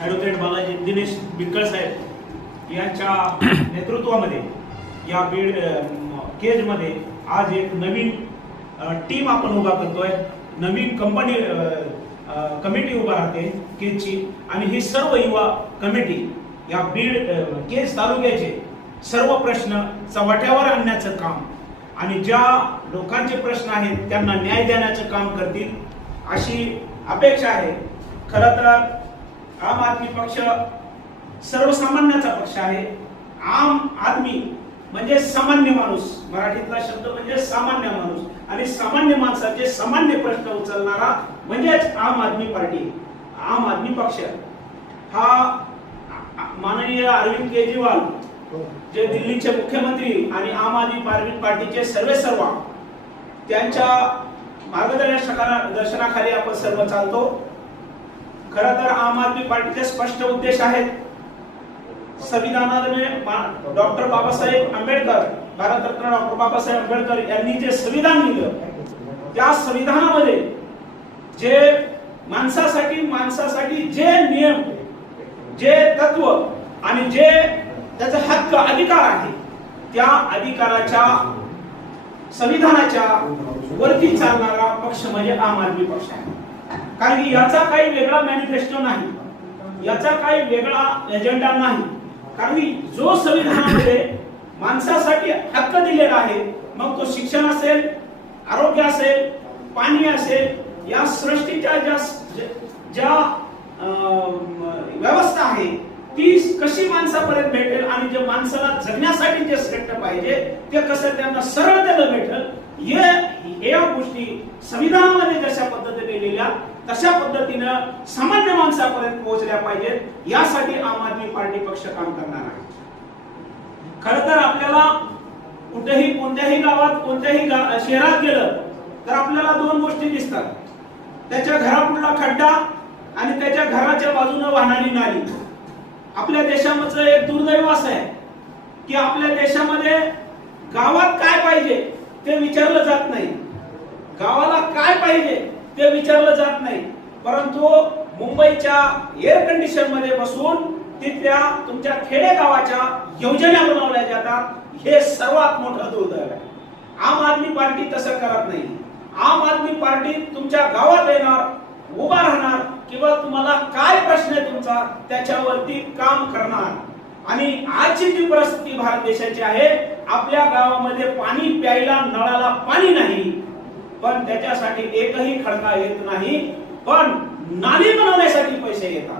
Advocate Balaji Dinesh बिक्कळ साहेब यांच्या नेतृत्वामध्ये या बीड केजमध्ये आज एक नवीन टीम आपण उभा करतोय, नवीन कमिटी उभा राहते केजची, आणि ही सर्व युवा कमिटी या बीड केज तालुक्याचे सर्व प्रश्न चव्हाट्यावर आणण्याचं काम आणि ज्या लोकांचे प्रश्न आहेत त्यांना न्याय देण्याचं काम करतील अशी अपेक्षा आहे. खरं तर आम आदमी पक्ष सर्वसामान्याचा पक्ष आहे. आम आदमी म्हणजे सामान्य माणूस, मराठीतला शब्द म्हणजे सामान्य माणूस, आणि सामान्य माणसाचे सामान्य प्रश्न उचलणारा म्हणजेच आम आदमी पार्टी, आम आदमी पक्ष. हा माननीय अरविंद केजरीवाल जे दिल्लीचे मुख्यमंत्री आणि आम आदमी पार्टीचे सर्वेसर्वा त्यांच्या मार्गदर्शनाखाली आपण सर्व चालतो. खरं तर आम आदमी पार्टीचे स्पष्ट उद्देश आहेत. संविधानाने डॉक्टर बाबासाहेब आंबेडकर, भारतरत्न डॉक्टर बाबासाहेब आंबेडकर यांनी जे संविधान लिहिलं त्या संविधानामध्ये जे माणसासाठी जे नियम, जे तत्व आणि जे त्याचा हक्क अधिकार आहे त्या अधिकाराच्या संविधानाच्या वरती चालणारा पक्ष म्हणजे आम आदमी पक्ष आहे. कारण की याचा काही वेगळा मॅनिफेस्टो नाही, याचा काही वेगळा एजेंडा नाही. कारण की जो संविधानामध्ये माणसासाठी हक्क दिलेला आहे, मग तो शिक्षण असेल, आरोग्य असेल, पाणी असेल, या सृष्टीच्या ज्या व्यवस्था आहे ती कशी माणसापर्यंत भेटेल आणि जे माणसाला जगण्यासाठी जे श्रेष्ठ पाहिजे ते कसं त्यांना सरळतेनं भेटेल, या गोष्टी संविधानामध्ये जशा पद्धतीने लिहिल्या तशा पद्धतीनं सामान्य माणसापर्यंत पोहोचल्या पाहिजेत, यासाठी आम आदमी पार्टी पक्ष काम करणार आहे. खरं तर आपल्याला कुठेही कोणत्याही गावात कोणत्याही शहरात गेलं तर आपल्याला दोन गोष्टी दिसतात, त्याच्या घरापुढला खड्डा आणि त्याच्या घराच्या बाजूने वाहणारी नाली. आपल्या देशाचं एक दुर्दैव असं आहे की आपल्या देशामध्ये गावात काय पाहिजे ते विचारलं जात नाही, गावाला काय पाहिजे ते विचारलं जात नाही, परंतु मुंबईच्या एअर कंडिशन मध्ये बसून तिथल्या तुमच्या खेडेगावाच्या योजना बनवल्या जातात. हे सर्वात मोठं दुर्दैव आहे. आम आदमी पार्टी तसं करत नाही. आम आदमी पार्टी तुमच्या गावात येणार, उभा राहणार, किंवा तुम्हाला काय प्रश्न आहे तुमचा त्याच्यावरती काम करणार. आणि आजची जी परिस्थिती भारत देशाची आहे, आपल्या गावामध्ये पाणी प्यायला नळाला पाणी नाही, पण त्याच्यासाठी एकही खडका येत नाही, पण नाली बनवण्यासाठी पैसे येतात.